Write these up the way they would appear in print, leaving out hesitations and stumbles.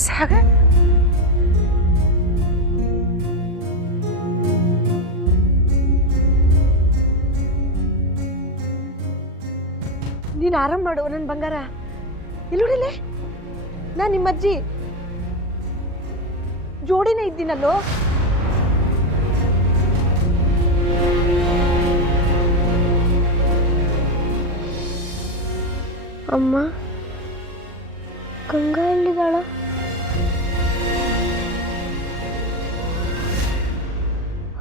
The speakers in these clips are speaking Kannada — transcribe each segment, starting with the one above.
ಸಾಗ ನೀನು ಆರಾಮ್ ಮಾಡು ನನ್ನ ಬಂಗಾರ. ಇಲ್ಲೋಡಿಲೆ, ನಾ ನಿಮ್ಮಜ್ಜಿ ಜೋಡಿನೇ ಇದ್ದೀನಲ್ಲೋ. ಅಮ್ಮ, ಗಂಗಾ ಎಲ್ಲಿದ್ದಾಳ?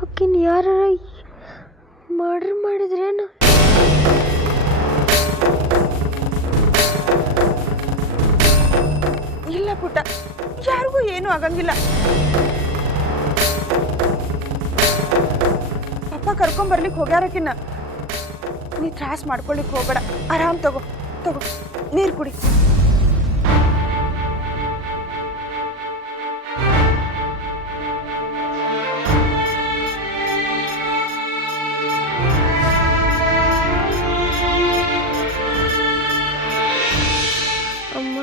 ಅಕ್ಕಿನ ಯಾರ ಮರ್ಡರ್ ಮಾಡಿದ್ರೇನು? ಇಲ್ಲ ಪುಟ್ಟ, ಯಾರಿಗೂ ಏನೂ ಆಗಂಗಿಲ್ಲ. ಪಪ್ಪ ಕರ್ಕೊಂಬರ್ಲಿಕ್ಕೆ ಹೋಗ್ಯಾರಕಿನ್ನ. ನೀ ತ್ರಾಸ್ ಮಾಡ್ಕೊಳ್ಲಿಕ್ಕೆ ಹೋಗ್ಬೇಡ, ಆರಾಮ್ ತಗೋ ತಗೋ, ನೀರು ಕುಡಿ. ಅಮ್ಮ,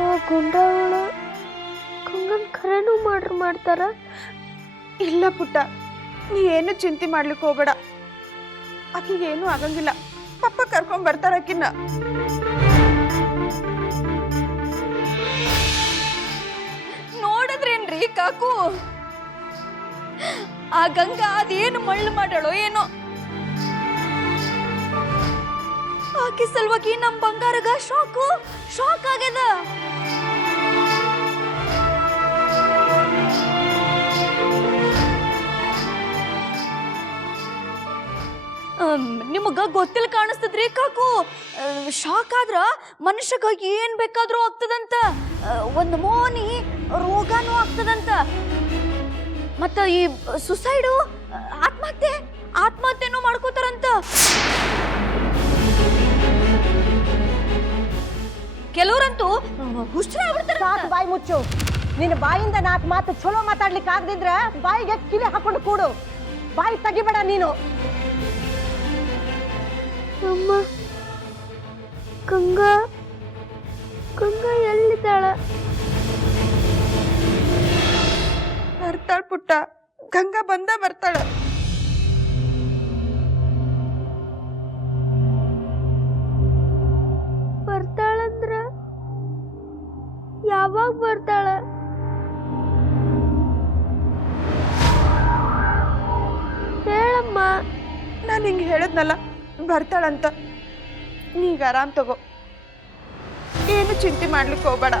ಆ ಗುಂಡಗಳು ಗಂಗನ್ ಖರೇನೂ ಮರ್ಡರ್ ಮಾಡ್ತಾರ? ಇಲ್ಲ ಪುಟ್ಟ, ನೀ ಏನು ಚಿಂತೆ ಮಾಡ್ಲಿಕ್ಕೆ ಹೋಗ್ಬೇಡ. ಆಕಿಗೆ ಏನೂ ಆಗಂಗಿಲ್ಲ. ಪಪ್ಪ ಕರ್ಕೊಂಡ್ ಬರ್ತಾರ ಆಕಿನ್ನ. ನೋಡಿದ್ರೇನ್ರಿ ಕಾಕು, ಆ ಗಂಗಾ ಅದೇನು ಮಳ್ಳು ಮಾಡಾಳೋ ಏನೋ. ಆಕೆ ಸಲುವಾಗಿ ನಮ್ ಬಂಗಾರಗ ಶಾಕ್ ಆಗ್ಯದ. ನಿಮಗ ಗೊತ್ತಿಲ್ಲ ಕಾಣಿಸ್ತದ್ರಿ ಕಾಕು, ಶಾಕ್ ಆದ್ರ ಮನುಷ್ಯಗ ಏನ್ ಬೇಕಾದ್ರೂ ಆಗ್ತದಂತ. ಒಂದು ಮೋನಿ ರೋಗಾನೂ ಆಗ್ತದಂತ. ಮತ್ತ ಈ ಸುಸೈಡು, ಆತ್ಮಹತ್ಯೆನೂ ಮಾಡ್ಕೋತಾರಂತ. ಕೆಲವರಂತೂ ಹುಚ್ಚರೇ ಆಗ್ಬಿಡ್ತಾರ. ಸಾಕು ಬಾಯಿ ಮುಚ್ಚು. ನಿನ್ನ ಬಾಯಿಂದ 4 ಮಾತು ಚಲೋ ಮಾತಾಡ್ಲಿಕ್ಕೆ ಆಗದಿದ್ರ ಬಾಯಿಗೆ ಕಿವಿ ಹಾಕೊಂಡು ಕೂಡು. ಬಾಯಿ ತೆಗಿಬೇಡ ನೀನು. ಅಮ್ಮ, ಗಂಗಾ ಎಲ್ಲಿದ್ದಾಳ? ಬರ್ತಾಳ ಪುಟ್ಟ, ಗಂಗಾ ಬಂದ ಬರ್ತಾಳ. ಬರ್ತಾಳಂದ್ರ ಯಾವಾಗ ಬರ್ತಾಳ? ಹೇಳಮ್ಮ. ನಾನು ಹಿಂಗೆ ಹೇಳಿದ್ನಲ್ಲ, ಬರ್ತಾಳಂತ. ನೀಗ ಆರಾಮ್ ತಗೋ, ಏನು ಚಿಂತೆ ಮಾಡ್ಲಿಕ್ಕೆ ಹೋಗ್ಬೇಡ.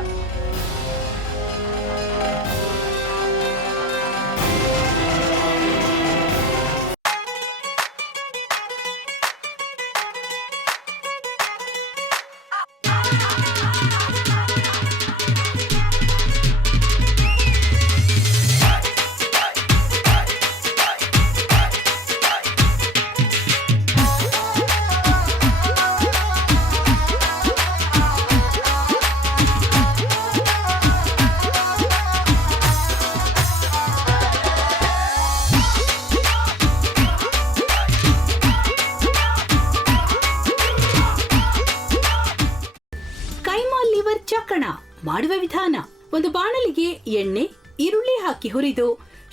ಮಾಡುವ ವಿಧಾನ: ಒಂದು ಬಾಣಲಿಗೆ ಎಣ್ಣೆ, ಈರುಳ್ಳಿ ಹಾಕಿ ಹುರಿದು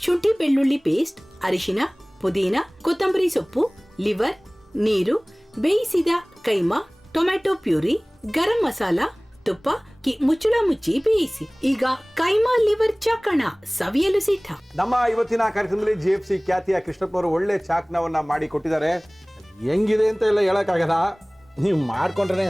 ಶುಂಠಿ ಬೆಳ್ಳುಳ್ಳಿ ಪೇಸ್ಟ್, ಅರಿಶಿನ, ಪುದೀನ, ಕೊತ್ತಂಬರಿ ಸೊಪ್ಪು, ಲಿವರ್, ನೀರು, ಬೇಯಿಸಿದ ಕೈಮಾ, ಟೊಮ್ಯಾಟೊ ಪ್ಯೂರಿ, ಗರಂ ಮಸಾಲ, ತುಪ್ಪ ಮುಚ್ಚಳ ಮುಚ್ಚಿ ಬೇಯಿಸಿ. ಈಗ ಕೈಮಾ ಲಿವರ್ ಚಾಕಣ ಸವಿಯಲು ಸಿದ್ಧ. ನಮ್ಮ ಇವತ್ತಿನ ಕಾರ್ಯಕ್ರಮದಲ್ಲಿ GFC ಖ್ಯಾತಿಯ ಕೃಷ್ಣಪ್ಪನವರು ಒಳ್ಳೆ ಚಾಕ್ನವನ್ನ ಮಾಡಿ ಕೊಟ್ಟಿದ್ದಾರೆ. ಹೆಂಗಿದೆ ಅಂತ ಎಲ್ಲ ಹೇಳಕ್ಕಾಗಲ್ಲ, ನೀವು ಮಾಡ್ಕೊಂಡ್ರೆ.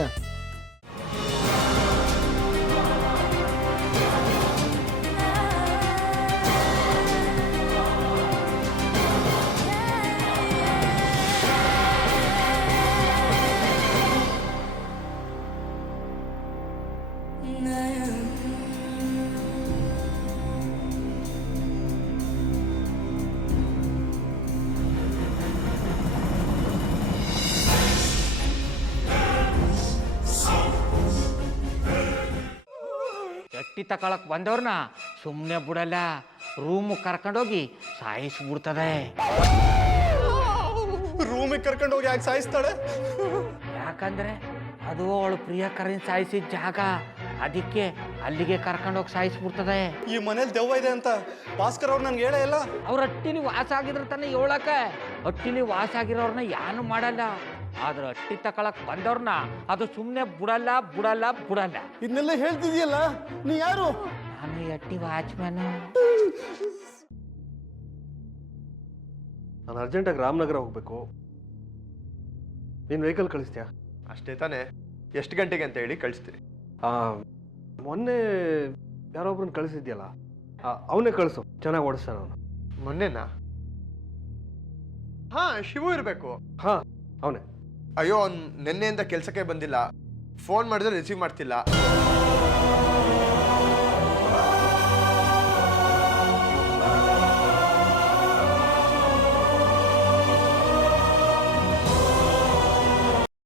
ಎಟ್ಟಿ ತಕೊಳಕ್ ಬಂದವ್ರನ್ನ ಸುಮ್ಮನೆ ಬಿಡಲ್ಲ, ರೂಮ್ ಕರ್ಕೊಂಡೋಗಿ ಸಾಯಿಸ್ಬಿಡ್ತದೆ. ರೂಮಿಗೆ ಕರ್ಕೊಂಡೋಗಿ ಯಾಕೆ ಸಾಯಿಸ್ತಾಳೆ? ಯಾಕಂದ್ರೆ ಅದು ಅವಳು ಪ್ರಿಯಕರನ್ ಸಾಯಿಸಿದ ಜಾಗ. ಅದಕ್ಕೆ ಅಲ್ಲಿಗೆ ಕರ್ಕೊಂಡೋಗಿ ಸಾಯಿಸ್ಬಿಡ್ತದೆ. ಈ ಮನೇಲಿ ದೆವ್ವ ಇದೆ ಅಂತ ಭಾಸ್ಕರ್ ಅವ್ರು ನನ್ಗೆ ಹೇಳೇ ಇಲ್ಲ. ಅವ್ರ ಹಟ್ಟಿಲಿ ವಾಸ ಆಗಿದ್ರೆ ತಾನೇ ಹೇಳಕ. ಹಟ್ಟಿಲಿ ವಾಸ ಆಗಿರೋರ್ನ ಏನು ಮಾಡಲ್ಲ, ಆದ್ರೆ ಹಟ್ಟಿ ತಕೊಳಕ್ ಬಂದವ್ರನ್ನ ಅದು ಸುಮ್ಮನೆ ಬಿಡಲ್ಲ ಬಿಡಲ್ಲ ಬಿಡಲ್ಲ. ಇದನ್ನೆಲ್ಲ ಹೇಳ್ತಿದ್ಯಲ್ಲ, ನೀ ಯಾರು? ನಾನು ಈ ಹಟ್ಟಿ ವಾಚ್ಮ್ಯಾನ್. ನಾನು ಅರ್ಜೆಂಟಾಗಿ ರಾಮನಗರ ಹೋಗ್ಬೇಕು. ನೀನು ವೆಹಿಕಲ್ ಕಳಿಸ್ತೀಯಾ? ಅಷ್ಟೇ ತಾನೇ, ಎಷ್ಟು ಗಂಟೆಗೆ ಅಂತ ಹೇಳಿ ಕಳಿಸ್ತೀನಿ. ಮೊನ್ನೆ ಯಾರೊಬ್ರನ್ನ ಕಳಿಸಿದ್ಯಲ್ಲ, ಅವನೇ ಕಳಿಸು, ಚೆನ್ನಾಗಿ ಓಡಿಸ್ತಾನ ಅವನು. ಮೊನ್ನೆನಾ? ಹಾ, ಶಿವು ಇರಬೇಕು. ಹಾಂ, ಅವನೇ. ಅಯ್ಯೋ, ಅವ್ನು ನಿನ್ನೆಯಿಂದ ಕೆಲಸಕ್ಕೆ ಬಂದಿಲ್ಲ. ಫೋನ್ ಮಾಡಿದ್ರೆ ರಿಸೀವ್ ಮಾಡ್ತಿಲ್ಲ.